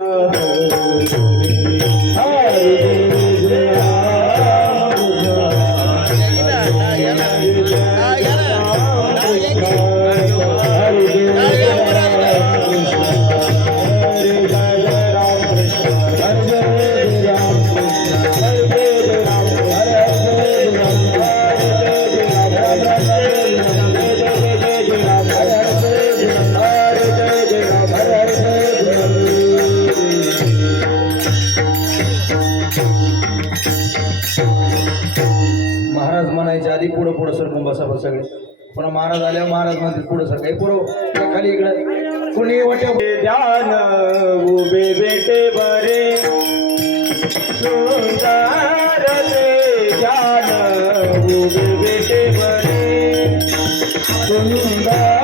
Oh, पुढं सरकून बसा बस सगळे. पण महाराज आल्या महाराज म्हणतील पुढं सरका पुरो. खाली इकडं. कोणी वाट्या ध्यान उभे बेटे बरे सुंदर ध्यान उभे बेटे बरे सुंदर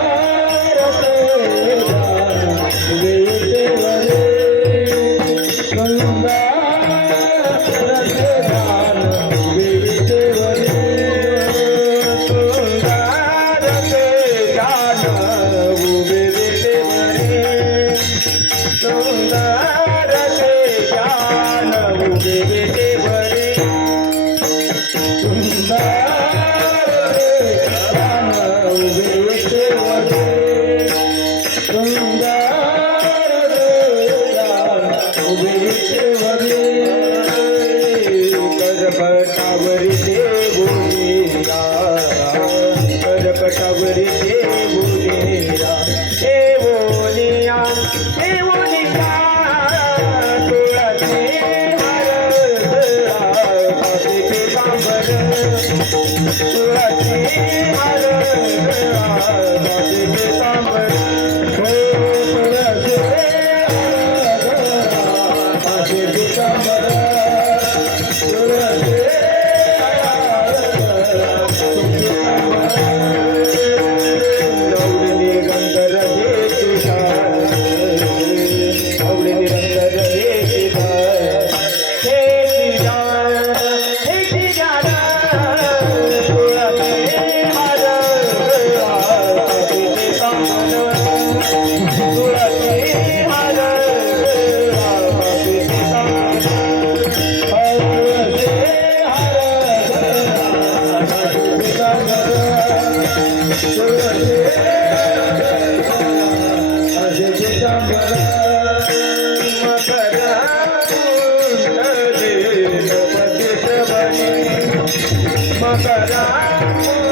मकरा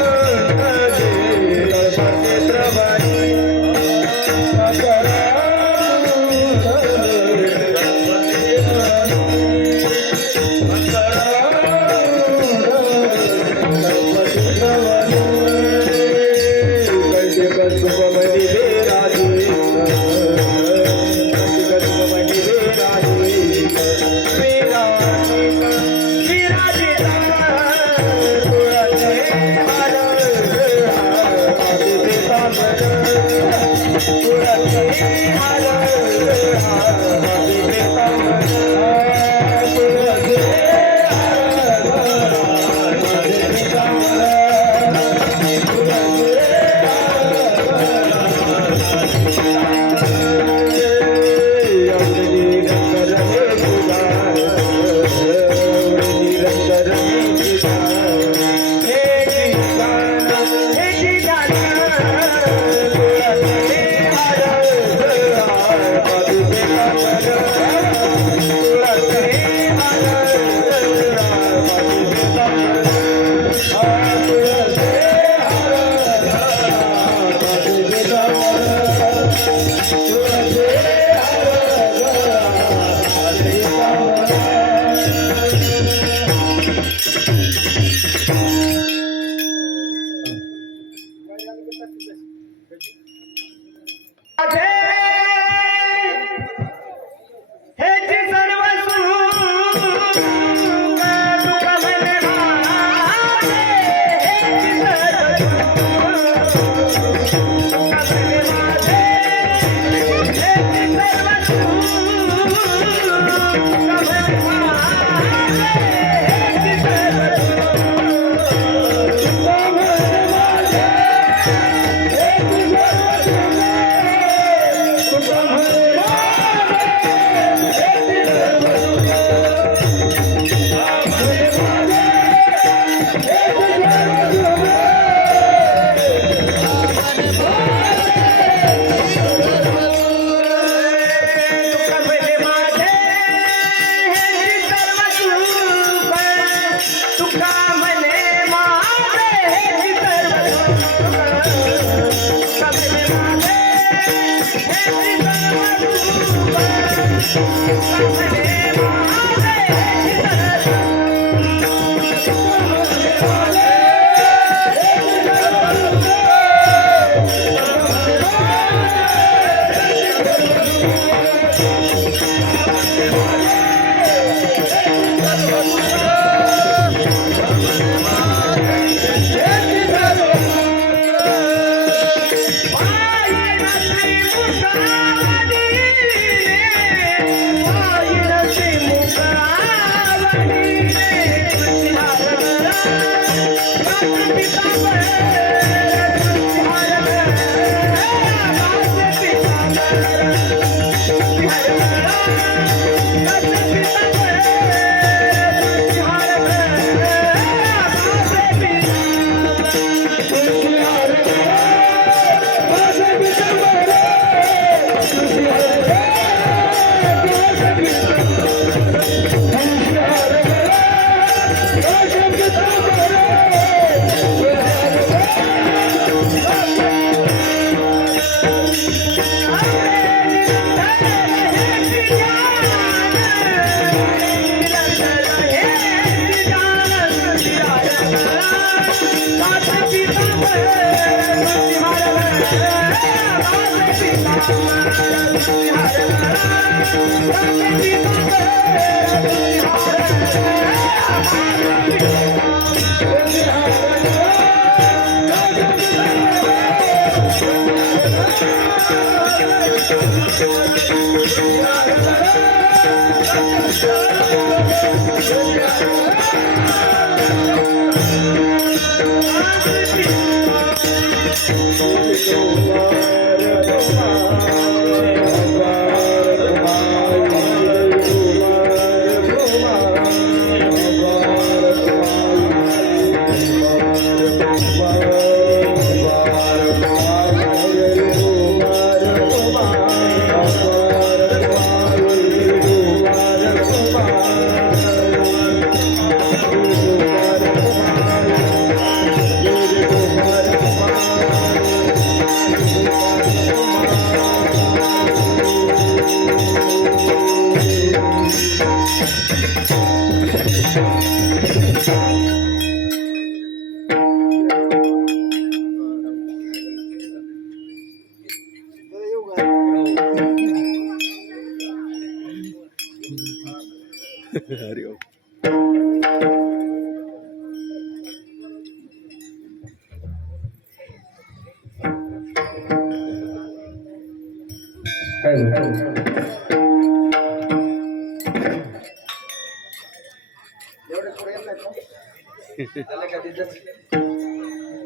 काय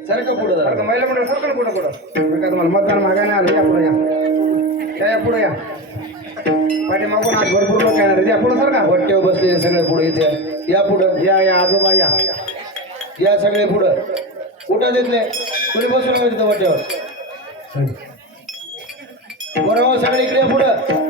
सर का पुढे आता महिला मंडळ सरकार पुढं पुढं मी काय तुम्हाला मतदान मागायला आलं या पुढे या या पुढे या पाठीमागून आज भरपूर लोक येणार. या पुढे सर का वट्ट्यावर बसलेले सगळे पुढे येते या पुढं या या आजोबा या. या सगळे पुढं. कुठं देतले? कुणी बसून तिथं सगळे इकडे पुढं.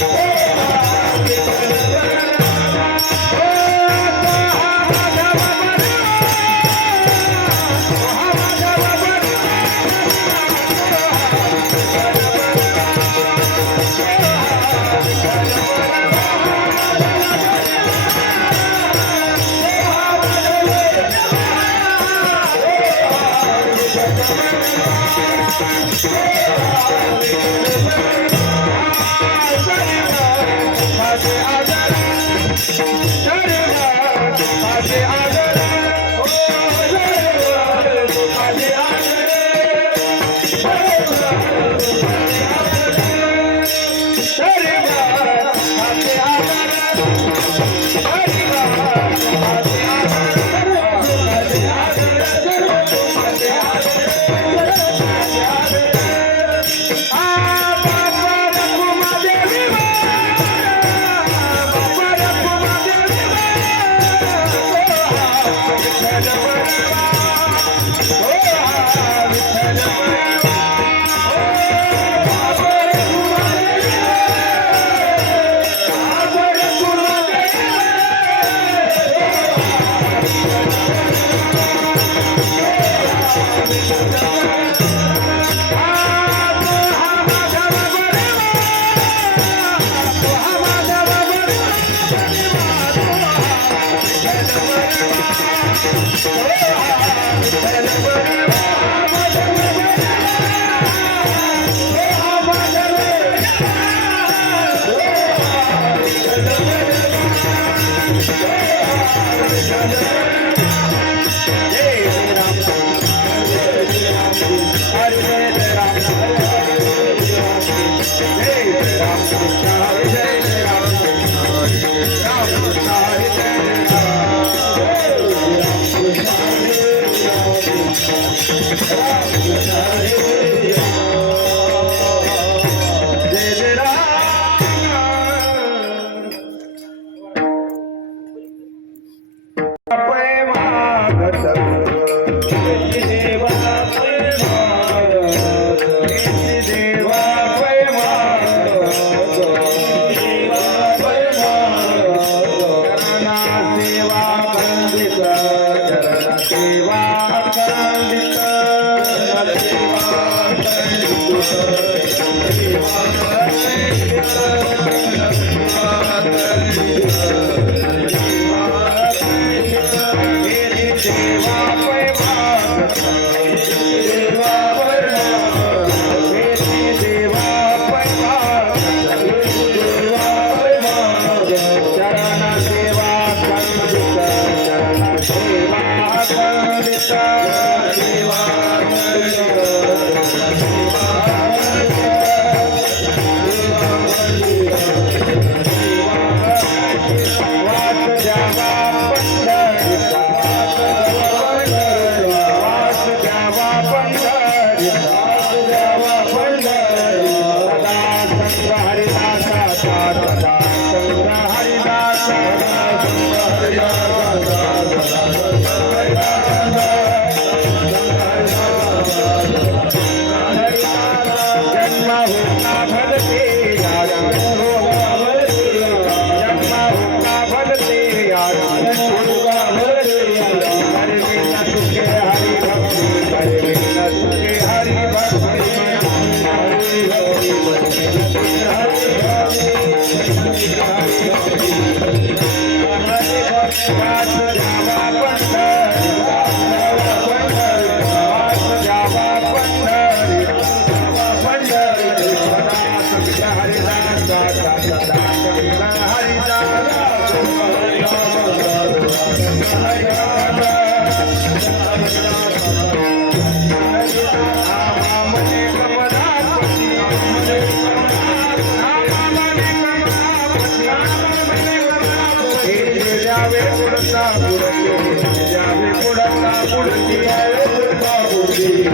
É. Thank you.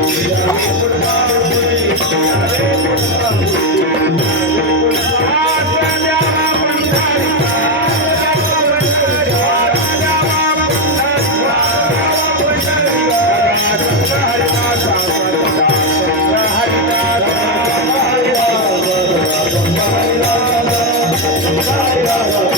Hare Rama